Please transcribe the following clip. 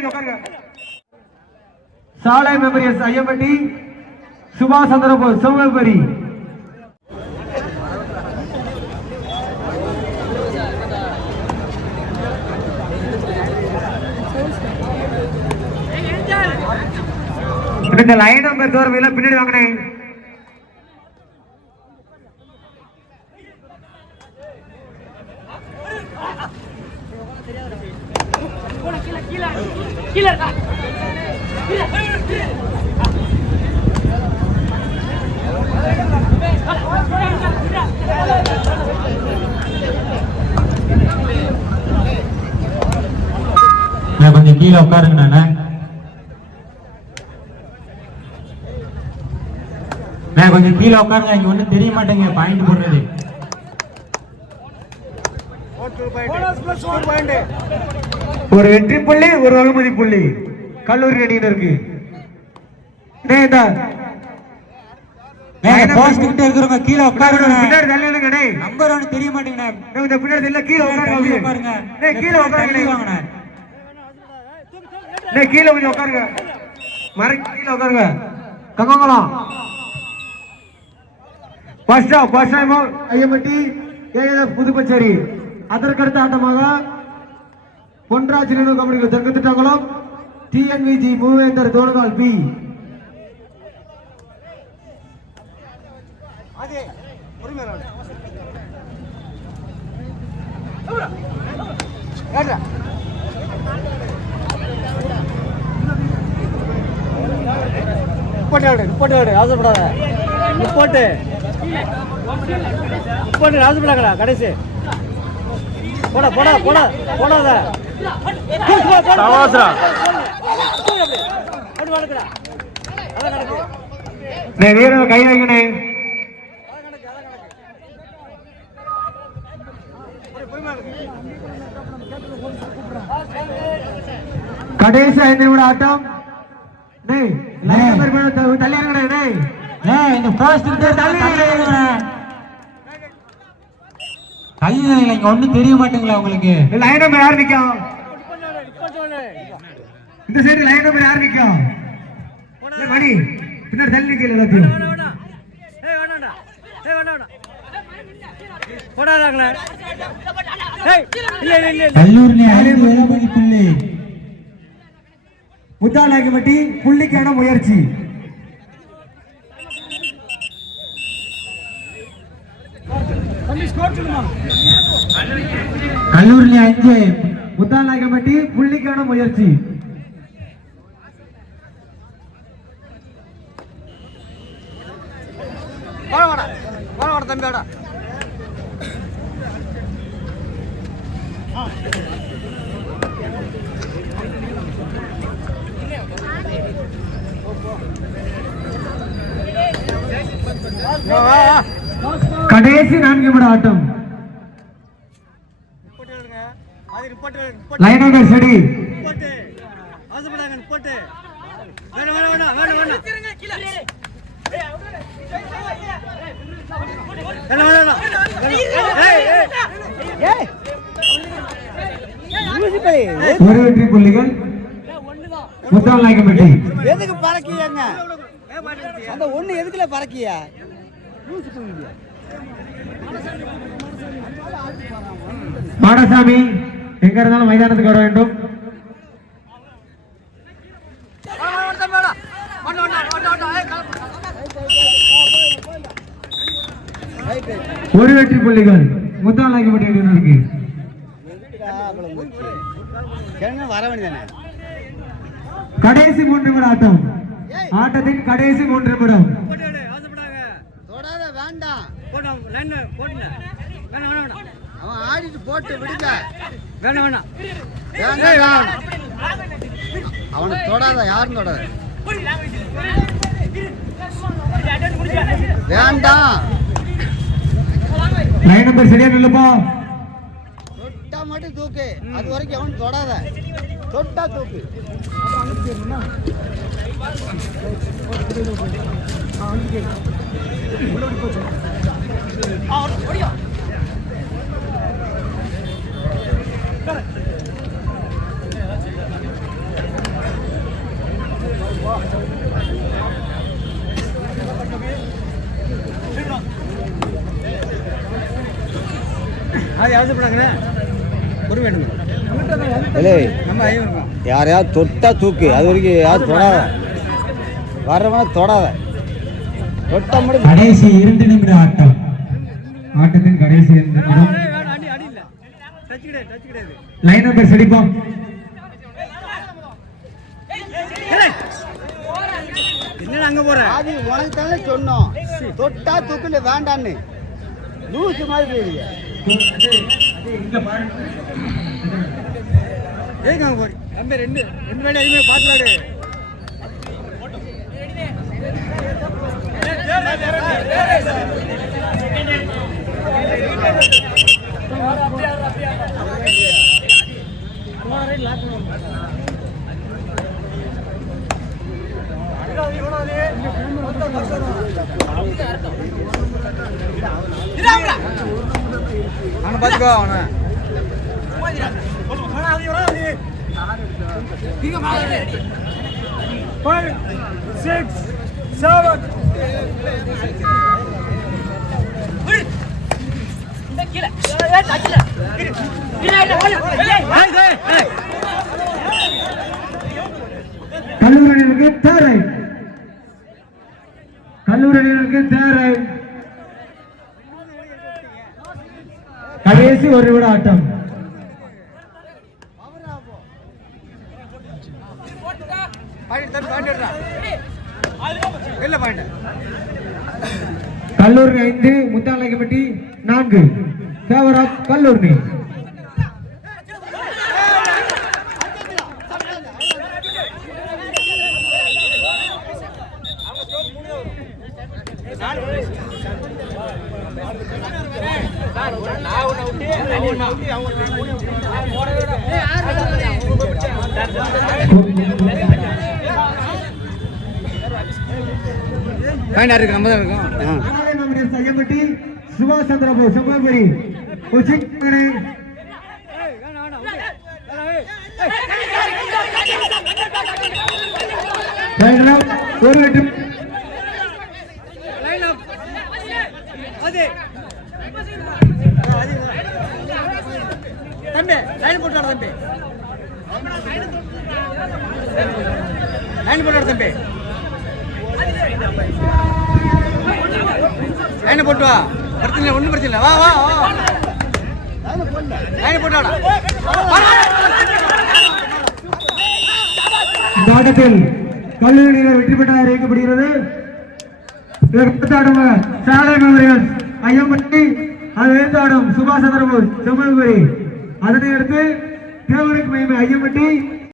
உட்காருங்க சாலை மெமரியல்ஸ் ஐயம்பட்டி சுபாஷ் சந்திரபோஸ் சிவகல்பரி இந்த லைன் நம்பர் தூரம் பின்னாடி வாங்கினேன் நான் கொஞ்சம் கீழே உட்காருங்க நானே. நான் கொஞ்சம் கீழே உட்காருங்க இங்க ஒண்ணும் தெரிய மாட்டேங்க பாயிண்ட் போடுறது. ஒரு வெற்றி புள்ளி ஒரு வகுமதி புள்ளி. கல்லூரி அணியினருக்கு இருக்கிறவங்க கீழே உட்காருங்க. பின்னாடி தள்ளி நில்லுங்க, டேய். நம்பர் ஒன்று தெரிய மாட்டேங்கண்ணே பின்னாடி தள்ளி கீழே உட்காருங்க டேய், கீழே உட்காருங்க. கீழே கொஞ்சம் உட்காருங்க. மறை கீழே உட்காருங்க. Kangankulam first first time Aiyampatti AF Puduppacheri. அதற்கடுத்த ஆட்டமாக பொன்ராஜ் நினைவு கம்பெனிகள் தெற்கு திட்டங்குளம் டிஎன்விஜி மூவேந்தர் தோணுகால் பி. போட்டு ஆடு முப்பட்டு ஆடு அவசரப்படாத. போட்டு. போட்டு அவசரப்படாதடா கடைசி. போடா போடா போடா போடாத. வீரர் கை வைக்கணே கடைசி ஐந்து நிமிட ஆட்டம். தள்ளி இந்த போஸ்ட் தள்ளி வைங்க, இங்க ஒண்ணும் தெரிய மாட்டேங்களா உங்களுக்கு. லைன் நம்பர் யார் ஆடு இந்த சைடு லைன் நம்பர் யார் நிக்கும்? ஏய், மணி பின்னாடி தள்ளி நிக்கல எல்லாத்தையும். வேணாம் வேணாம். ஏய் வேணாம்டா ஏய் வேணாம் கல்லூரிலே அஞ்சு முத்தாலாகிமட்டி புள்ளிக்கான முயற்சி வாடா வாடா வாடா வாடா தம்பி வாடா வா, வா, வா. கடைசி நான்கு நிமிட ஆட்டம் நிப்பாட்டு எடுங்க. அது நிப்பாட்டு, நிப்பாட்டு, லைன் நம்பர் சரி நிப்பாட்டு. அவசரப்படாத, நிப்பாட்டு. வேணாம், வேணாம், வேணாம், வேணாம், வேணாம். வேணாம், வேணாம், வேணாம். ஏய், ஏய். ஒரு வெற்றி புள்ளிகள். முத்தாலாகிமட்டி எதுக்கு பறக்கியாங்க? அந்த ஒண்ணு எதுக்குல பறக்கியா? மாடசாமி. எங்க இருந்தாலும் மைதானத்துக்கு வர வேண்டும். ஒரு வெற்றி புள்ளிகள் முத்தாலாகிமட்டி அணியினருக்கு கடைசி மூன்று நிமிட ஆட்டம். ஆட்டத்தின் கடைசி மூன்று நிமிடம். போட்டு விடு, வேண்டாம். அவன் ஆடிட்டு போட்டு விடுங்க. வேணாம், வேணாம். வேணாம். அவனை தொடாத யாரும் தொடாத. வேண்டாம். லைன் நம்பர் சரியா நில்லுப்பா. தொட்டா மட்டும் தூக்கு. அது வரைக்கும் அவன் தொடாத. தொட்டா தூக்கு. யாரையாவது தொட்டா தூக்கு. அது வரைக்கும் யாரும் தொடாத? வர்றவன தொடாத. தொட்ட மட்டும் கடைசி இரண்டு நிமிட ஆட்டம். ஆட்டத்தின் கடைசி இரண்டு நிமிடம். லைன் நம்பர் செடிப்போம் என்னடா அங்கே போகிற அது உனக்கு தானே சொன்னோம் தொட்டா தூக்குல வேண்டான்னு லூசு மாதிரி போயிருங்க ஏங்க அங்கே போறீங்க தம்பி ரெண்டு ரெண்டு வேலை எதுவுமே பார்த்துலாடு அவனை பார்த்துக்கோ அவனை. Five, six, seven. கல்லூரி அணியினருக்கு தேர் கல்லூரி அணியினருக்கு தேர் கடைசி ஒரு விட ஆட்டம் கல்லூரி ஐந்து முத்தாலைக்கப்பட்டி நான்கு. ஃபேவர் ஆஃப் கல்லூரி. இருக்கு நம்ம தான் இருக்கோம் ஐயம்பட்டி சுபாஷ் சந்திரபோஸ் செம்மாபுரி உச்சிங் ஒரு வெற்றி லைன் அப் அது தம்பி லைன் போட்டு தம்பி லைன் போட்டு தம்பி. லைன் போட்டு வா. பிரச்சனை இல்லை ஒன்றும் பிரச்சனை இல்லை. வா வா வா. லைன் போட்டு வாடா. இந்த ஆட்டத்தில் கல்லூரியினர் வெற்றி பெற்ற அறிவிக்கப்படுகிறது. இதற்கு சாலை மெமோரியல் ஐயம்பட்டி அதை வைத்து ஆடும் சுபாஷ் சந்திரபோஸ் செம்மல்புரி அதனை அடுத்து ದೇವರಿಗೆ ಮಹಿಮೆ ಅಯ್ಯಮಟ್ಟಿ